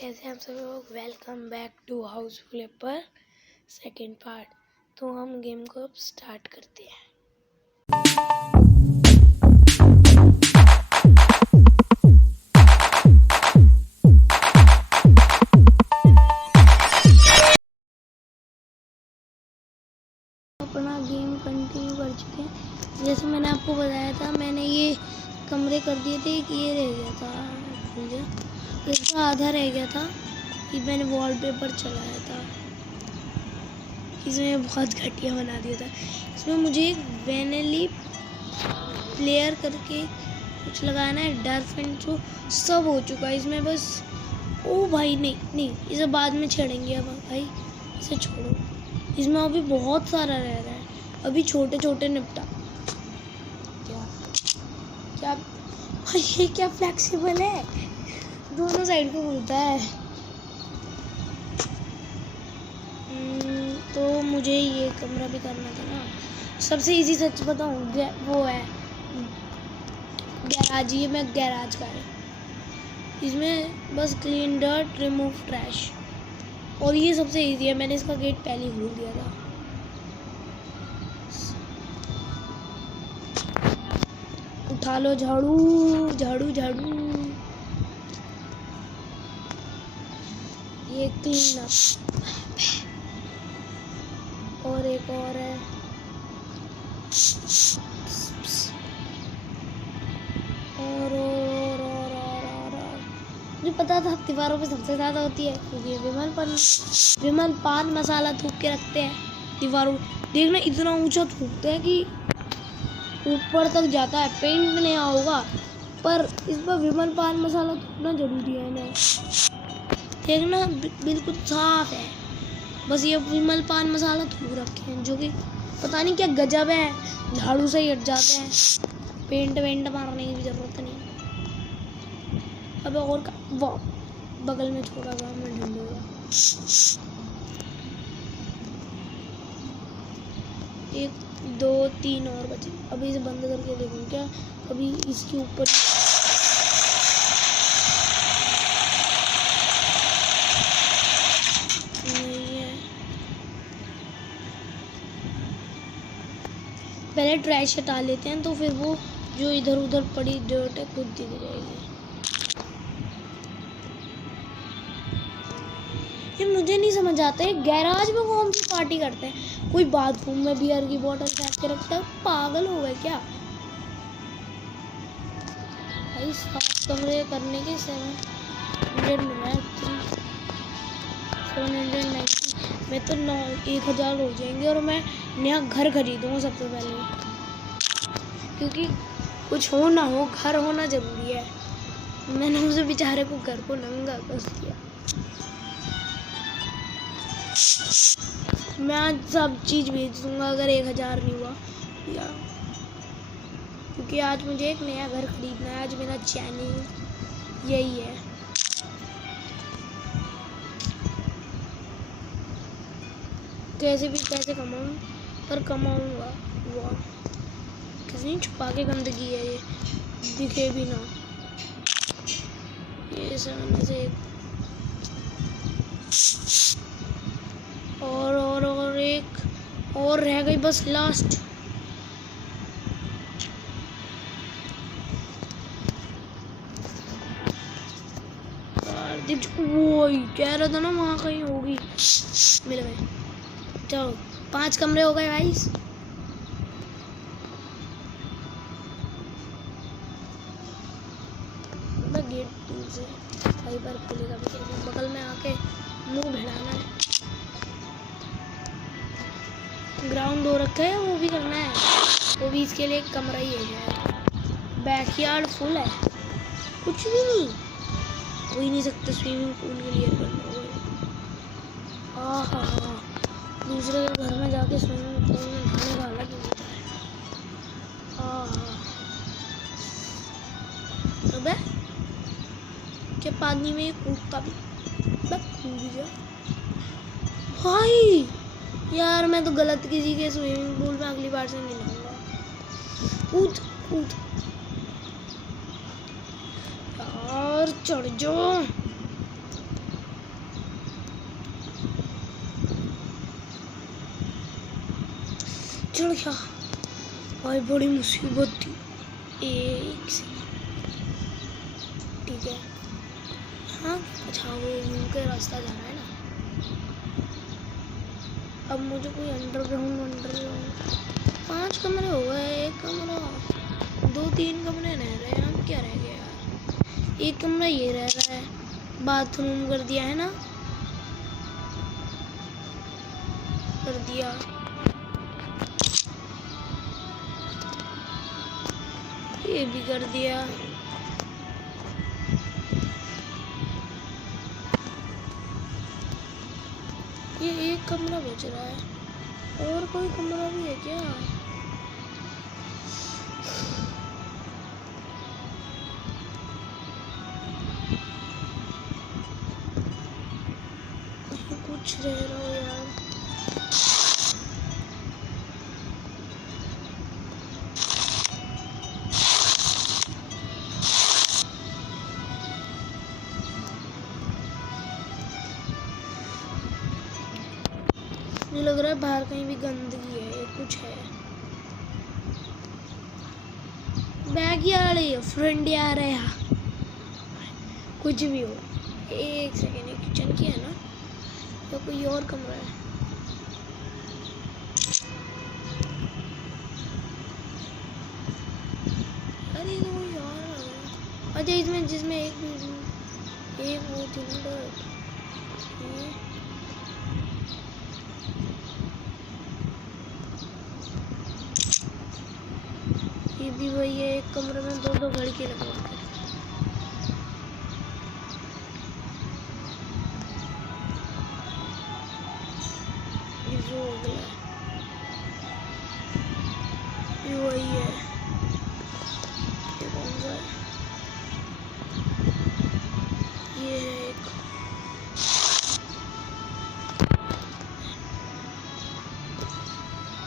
कैसे हम सब लोग। Welcome back to house flipper second part. तो हम गेम को अब स्टार्ट करते हैं। अपना गेम कंटिन्यू कर चुके हैं। जैसे मैंने आपको बताया था, मैंने ये कमरे कर दिए थे कि ये रह गया था, इसका आधा रह गया था कि मैंने वॉलपेपर चलाया था। इसमें बहुत घटिया बना दिया था। इसमें मुझे एक वैनिली प्लेयर करके कुछ लगाना है। डरफेंट जो सब हो चुका है इसमें, बस ओ भाई नहीं इसे बाद में छेड़ेंगे। अब भाई इसे छोड़ो, इसमें अभी बहुत सारा रह रहा है। अभी छोटे छोटे निपटा। क्या भाई ये क्या फ्लेक्सिबल है, दोनों साइड को खुलता है। तो मुझे ये कमरा भी करना था ना। सबसे इजी सच बताऊँ, वो है गैराज। ये मैं गैराज का है। इसमें बस क्लीन डर्ट, रिमूव ट्रैश, और ये सबसे इजी है। मैंने इसका गेट पहले ही खोल दिया था। उठा लो झाड़ू झाड़ू झाड़ू। ये क्लीन अप, और एक और है। और मुझे पता था दीवारों पे सबसे ज़्यादा होती है, क्योंकि विमल पान मसाला थूक के रखते हैं दीवारों। देखना इतना ऊंचा थूकते हैं कि ऊपर तक जाता है। पेंट नहीं होगा, पर इस पर विमल पान मसाला थूकना जरूरी है ना। देखना बिल्कुल साफ है, बस ये विमल पान मसाला थूक रखे हैं, जो कि पता नहीं क्या गजब है। झाड़ू से ही हट जाते हैं, पेंट वेंट मारने की भी जरूरत नहीं। अब और का वाह, बगल में छोड़ा हुआ मैं ढूंढूंगा। एक दो तीन और बचे। अभी इसे बंद करके देखूं क्या अभी इसके ऊपर नहीं है। पहले ट्रैश हटा लेते हैं, तो फिर वो जो इधर उधर पड़ी डर्ट है खुद दिख जाएगी। ये मुझे नहीं समझ आता है, गैराज में कौन सी पार्टी करते हैं। कोई बाथरूम में बियर की बोतल फेंक के रखता है, पागल हो गए क्या भाई। 7 कमरे करने के 790 में तो 1000 हो जाएंगे, और मैं नया घर खरीदूंगा सबसे पहले, क्योंकि कुछ हो ना हो घर होना जरूरी है। मैंने उसे बेचारे को घर को नंगा कर दिया। मैं आज सब चीज बेच दूंगा अगर 1000 नहीं हुआ, या क्योंकि आज मुझे एक नया घर खरीदना है। आज मेरा चैलेंज यही है। कैसे भी पैसे कमाऊं, पर कमाऊंगा। वाह, किसी छुपा के गंदगी है, ये दिखे भी ना। ये सामने से और एक और रह गई, बस लास्ट। वो कह रहा था ना वहाँ कहीं होगी, मिल गए। चलो 5 कमरे हो गए गाइस। गेट से कई बार खुलेगा भी कैसे, बगल में आके मुंह भिड़ाना है। ग्राउंड हो रखा है, वो भी करना है। वो भी इसके लिए एक कमरा ही है। बैकयार्ड फुल है, कुछ भी नहीं, हो ही नहीं सकता। स्विमिंग पूल के लिए करना होगा। आहा, दूसरे के घर में जाके स्विमिंग पूल में नहाने का अलग ही मजा है। अबे क्या पानी में कूदता भी, कूद गया भाई। यार मैं तो गलत किसी के स्विमिंग पूल में अगली बार से नहीं नहाऊंगा। कूद कूद यार, चढ़ जाओ। चढ़ गया भाई, बड़ी मुसीबत थी। एक से ठीक है, हाँ अच्छा वो के रास्ता जाना है ना। अब मुझे कोई अंडरग्राउंड 5 कमरे हो गए, एक कमरा 2-3 कमरे रह रहे हैं। अब क्या रह गया यार, एक कमरा ये रह रहा है, बाथरूम कर दिया है ना, कर दिया। ये भी कर दिया। ये एक कमरा बच रहा है, और कोई कमरा भी है क्या? कुछ रह रहा हो यार। मुझे लग रहा है बाहर कहीं भी गंदगी है, कुछ है। बैग ही आ रही है, फ्रेंड आ रहा है, कुछ भी हो। एक सेकेंड, ये किचन की है ना या कोई और कमरा है? अरे तो कोई और है। अच्छा इसमें जिसमें एक वो ये भी वही है, एक कमरे में 2-2 घड़ी के लगे होते हैं। ये हो गया, ये वही है। ये कौन सा है? ये है एक,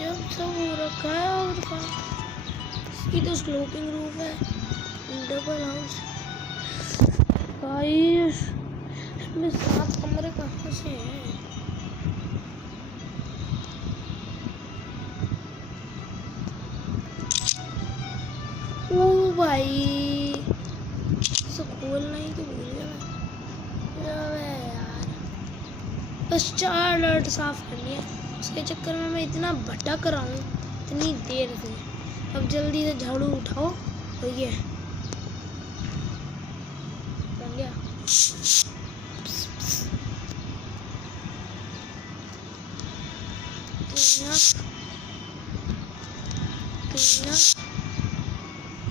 जब सब हो रखा है। और का ये तो स्लोपिंग रूफ है, डबल हाउस। गाइस इसमें 7 कमरे कहाँ से हैं? ओ भाई सब खोलना ही तो भूल गया मैं यार। बस 4 लट साफ करनी है, उसके चक्कर में मैं इतना भटक रहा हूँ इतनी देर से। अब जल्दी से झाड़ू उठाओ। और ये बन गया।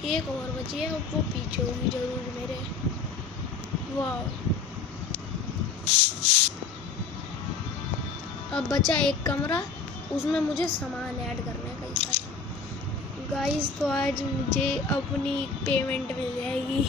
एक और बची है, वो पीछे होगी जरूर मेरे। वाह, अब बचा एक कमरा, उसमें मुझे सामान ऐड करना है कई सारे। गाइस तो आज मुझे अपनी पेमेंट मिल जाएगी।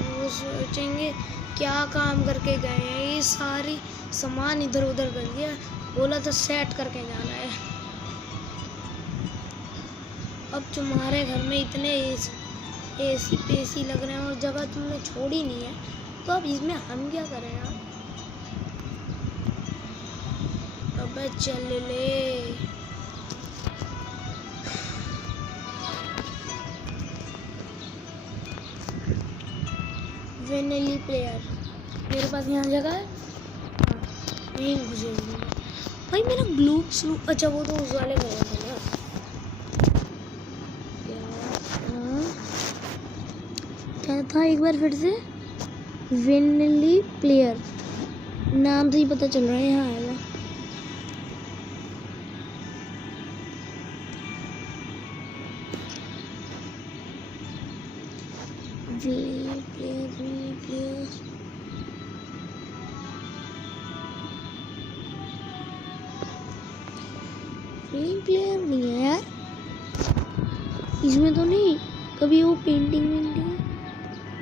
वो सोचेंगे क्या काम करके गए हैं, ये सारी सामान इधर उधर कर दिया, बोला तो सेट करके जाना है। अब तुम्हारे घर में इतने एसी पेसी लग रहे हैं और जगह तुमने छोड़ी नहीं है, तो अब इसमें हम क्या करें यार? अबे चल ले। वेनिली प्लेयर मेरे पास यहाँ जगह है, हाँ यहीं घुसेंगे भाई। मेरा ग्लू स्लू, अच्छा वो तो उस वाले घर में ना। क्या था एक बार फिर से? वेनिली प्लेयर नाम से ही पता चल रहा है, यहाँ आएगा। प्लेयर नहीं है यार इसमें तो नहीं। कभी वो पेंटिंग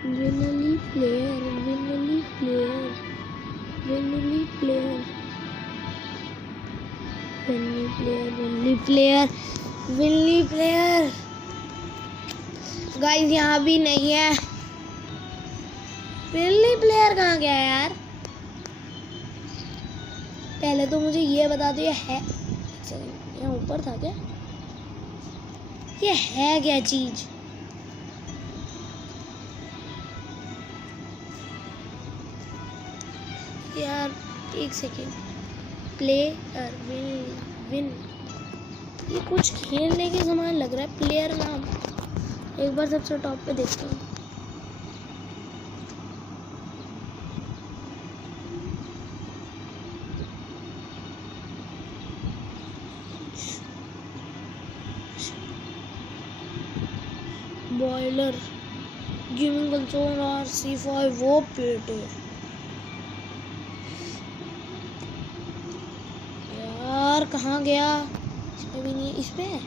वेनिली प्लेयर वेनिली प्लेयर वेनिली प्लेयर वेनिली प्लेयर वेनिली प्लेयर वेनिली प्लेयर। गाइस यहाँ भी नहीं है, बिल्ली प्लेयर कहाँ गया यार? पहले तो मुझे ये बता दो, ये है यहाँ ऊपर था क्या? ये है क्या चीज? यार एक सेकेंड। प्लेयर विन ये कुछ खेलने के समान लग रहा है। प्लेयर नाम एक बार सबसे टॉप पे देखता हूँ। बॉयलर गेमिंग कंसोल RC5 वो पेट है यार। कहाँ गया? इसमें भी नहीं है। इसमें है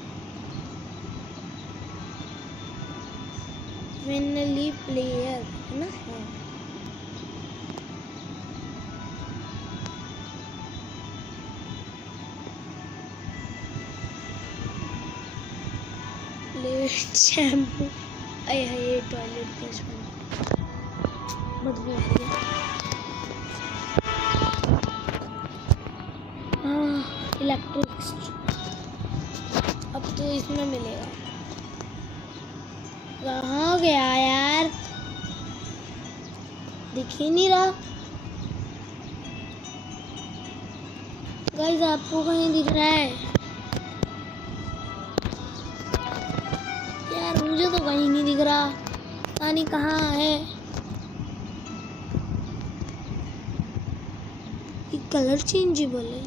विनली प्लेयर है ना? है। प्लेट शैम्पू अरे ये टॉयलेट फ्लश बदबू आ रही है। इलेक्ट्रिक अब तो इसमें मिलेगा। कहाँ गया यार? दिख ही नहीं रहा। गाइस आपको कहीं दिख रहा है यार? मुझे तो कहीं नहीं दिख रहा। पता नहीं कहाँ है। ये कलर चेंजेबल है।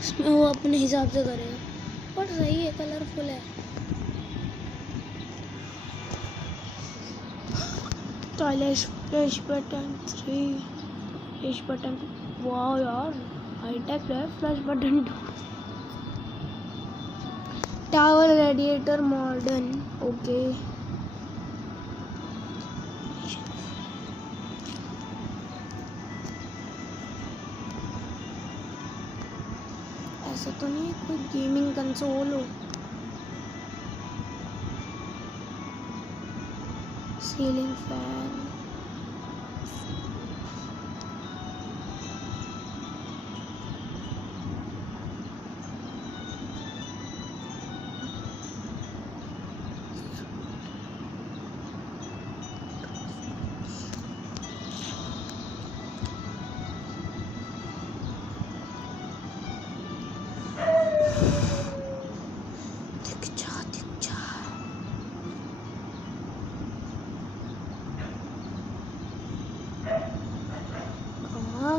इसमें वो अपने हिसाब से करेगा पर सही है, कलरफुल है। Toilet flush button 3 flush button. वाह यार हाईटेक है। Flush button 2 tower radiator modern. Okay ऐसा तो नहीं है कोई गेमिंग कंसोल हो। सीलिंग फैन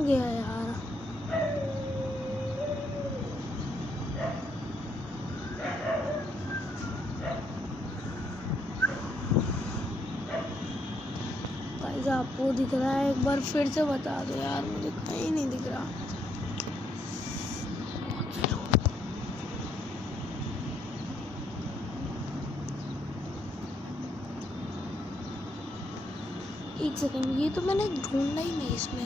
गया यार। गाइस आपको दिख रहा है? एक बार फिर से बता दो यार, मुझे कहीं नहीं दिख रहा। एक सेकंड, ये तो मैंने ढूंढना ही नहीं इसमें।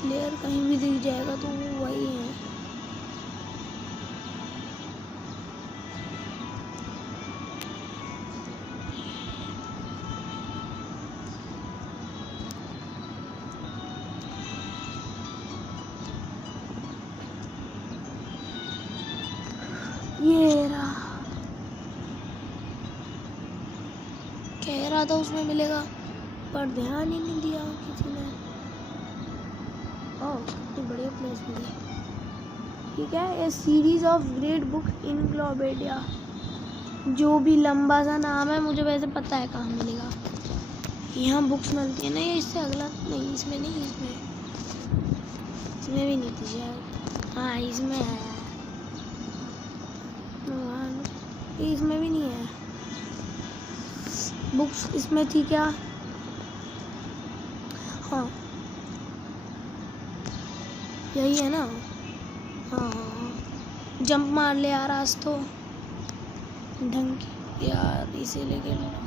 प्लेयर कहीं भी दिख जाएगा तो वो वही है। ये रहा। कह रहा था उसमें मिलेगा पर ध्यान ही नहीं दिया किसी ने। कितनी बढ़िया प्लेस मिली। ठीक है, ए सीरीज ऑफ ग्रेट बुक इनक्लोबेडिया। जो भी लंबा सा नाम है, मुझे वैसे पता है कहाँ मिलेगा। यहाँ बुक्स मिलती है ना। ये इससे अगला नहीं, इसमें नहीं, इसमें भी नहीं थी शायद। हाँ इसमें है, इसमें भी नहीं है बुक्स। इसमें थी क्या? हाँ यही है ना। हाँ जंप मार ले यार आज तो। ढंग की यार, इसे लेके मिलूंगी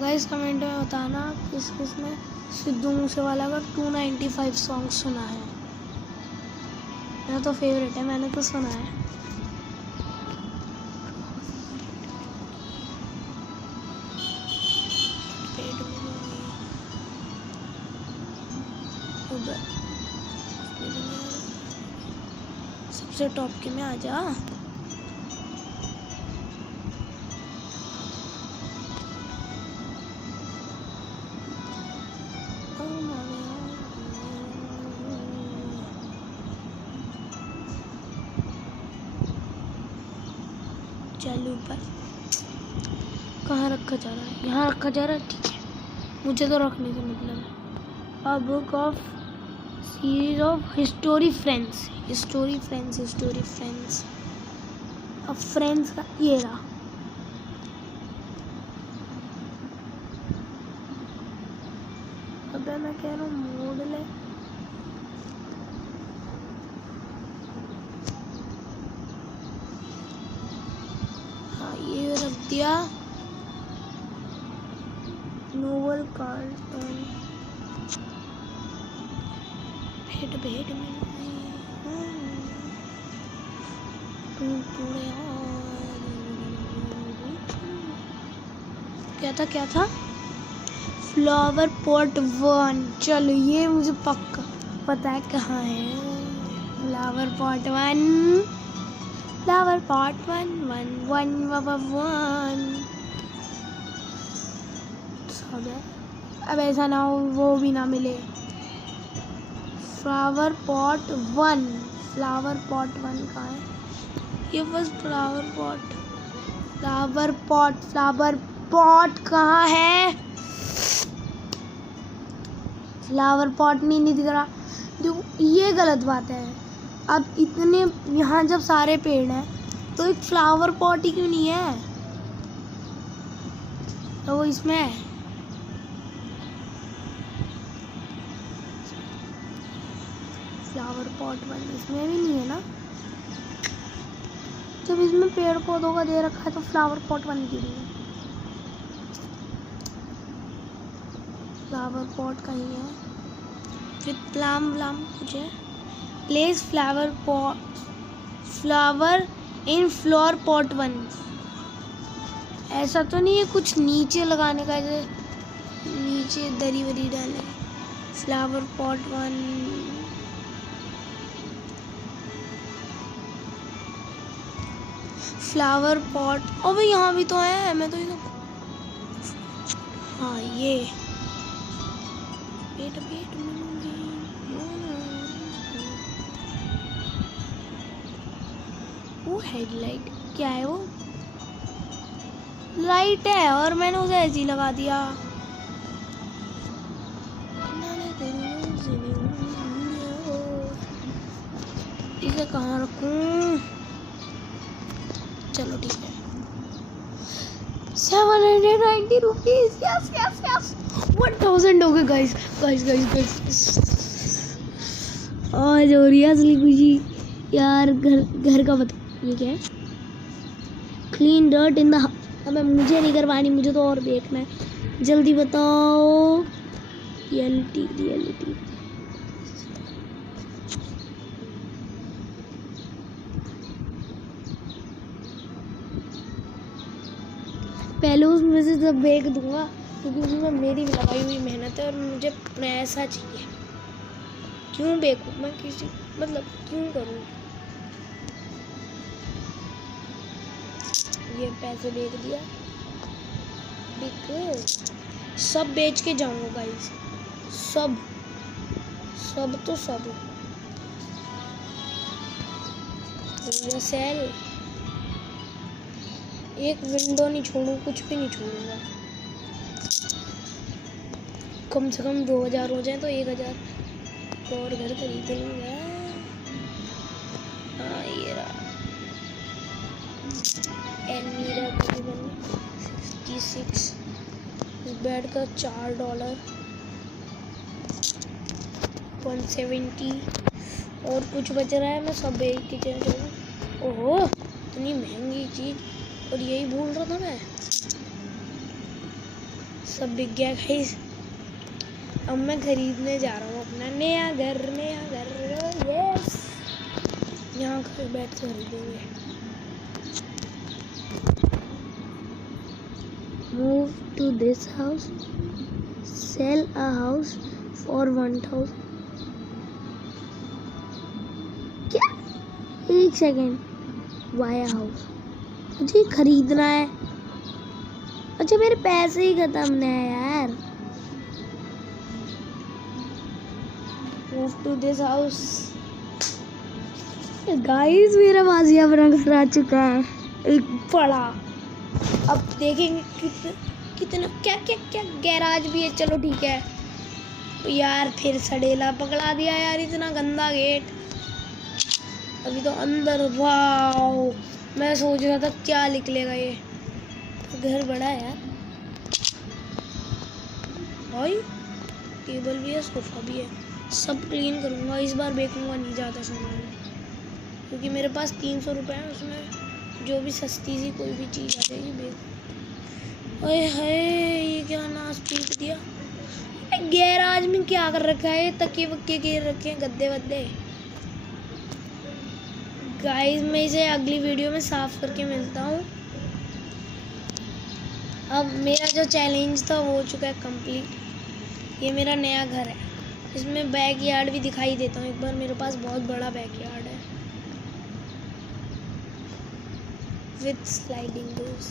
गाइस। कमेंट में बताना किस किसने सिद्धू मूसेवाला का 295 सॉन्ग सुना है। मेरा तो फेवरेट है, मैंने तो सुना है। सबसे टॉप के में आ जा। चालू पर कहाँ रखा जा रहा है? यहाँ रखा जा रहा है, ठीक है। मुझे तो रखने से मतलब है। A book of series of history friends, history friends, history friends. अब फ्रेंड्स का ये रहा। अब मैं कह रहा हूँ मोड़ ले। हाँ ये रख दिया। नोवेल कार्टून भेट भेट में क्या था फ्लावर पॉट 1। चलो ये मुझे पक्का पता है कहाँ है। फ्लावर पॉट 1, फ्लावर पॉट 1 1 1 1 अब ऐसा ना हो वो भी ना मिले। फ्लावर पॉट 1, फ्लावर पॉट 1 कहाँ है? ये बस flower pot, flower pot, flower pot कहाँ है? फ्लावर पॉट नहीं दिख रहा। देखो ये गलत बात है। अब इतने यहाँ जब सारे पेड़ हैं तो एक फ्लावर पॉट ही क्यों नहीं है? तो वो इसमें है। फ्लावर पॉट 1 इसमें भी नहीं है ना? जब इसमें पेड़ पौधों का दे रखा है तो फ्लावर पॉट 1 क्यों नहीं है? फ्लावर पॉट कहीं है विथ प्लाम व्लाम कुछ है। Place flower pot, flower in floor pot 1। ऐसा तो नहीं है कुछ नीचे लगाने का, जैसे नीचे दरी वरी डाले। फ्लावर पॉट 1 फ्लावर पॉट, ओ भाई यहाँ भी तो है। मैं तो ये हाँ ये पेट पेट वो हेडलाइट क्या है? वो लाइट है और मैंने उसे ऐसे ही लगा दिया। इसे कहाँ रखूं? चलो ठीक है। 790 रुपीज। यस यस यस 1000 हो गए गाइस गाइस गाइस गाइस। आज हो रही है असली खुशी यार। घर का बता ये क्या है? Clean dirt in the. अबे मुझे नहीं करवानी, मुझे तो और देखना है। जल्दी बताओ। रियलिटी रियलिटी पहले उसमें से सब बेच दूंगा क्योंकि उसमें मेरी भी लगाई हुई मेहनत है और मुझे पैसा चाहिए। क्यों बेचूं मैं किसी, मतलब क्यों करूं? ये पैसे बेच दिया। सब बेच के जाऊंगा गाइस। सब तो सब सेल। एक विंडो नहीं छोड़ू, कुछ भी नहीं छोड़ूंगा। कम से कम 2000 हो जाए तो 1000 और घर खरीद लूंगा। हाँ ये रहा एलमीरा 66 इस बेड का $4 170 और कुछ बच रहा है। मैं सब बेच के चला जाऊँ। ओहो इतनी महंगी चीज और यही भूल रहा था मैं। सब बिक गया गाइस। अब मैं खरीदने जा रहा हूँ अपना नया घर। यस यहाँ घर बैठ के खरीदेंगे। Move to this house, sell a house for 1000। क्या? एक सेकेंड। बाय अ हाउस, मुझे खरीदना है। अच्छा मेरे पैसे ही खत्म है यार। Move to this house. Guys मेरा बाजिया बना घर आ चुका है, एक बड़ा। अब देखेंगे कितना क्या गैराज भी है। चलो ठीक है यार, फिर सड़ेला पकड़ा दिया यार, इतना गंदा गेट। अभी तो अंदर। वाओ मैं सोच रहा था क्या निकलेगा ये। घर बड़ा है यार भाई, टेबल भी है, सोफा भी है। सब क्लीन करूँगा इस बार, बेचूंगा नहीं ज़्यादा सामान क्योंकि मेरे पास 300 रुपये हैं। उसमें जो भी सस्ती सी कोई भी चीज़ आ जाएगी बेच। ओए हाय ये क्या नाश पीट दिया। गैराज में क्या कर रखा है? तकिए वक्के गिर रखे हैं, गद्दे वद्दे। गाइस मैं इसे अगली वीडियो में साफ करके मिलता हूँ। अब मेरा जो चैलेंज था वो हो चुका है कंप्लीट। ये मेरा नया घर है, इसमें बैक यार्ड भी दिखाई देता हूँ एक बार। मेरे पास बहुत बड़ा बैक यार्ड है विथ स्लाइडिंग डोर्स।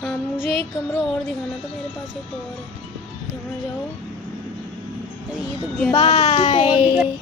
हाँ मुझे एक कमरा और दिखाना था, मेरे पास एक और है। यहाँ जाओ। अरे ये तो बाय।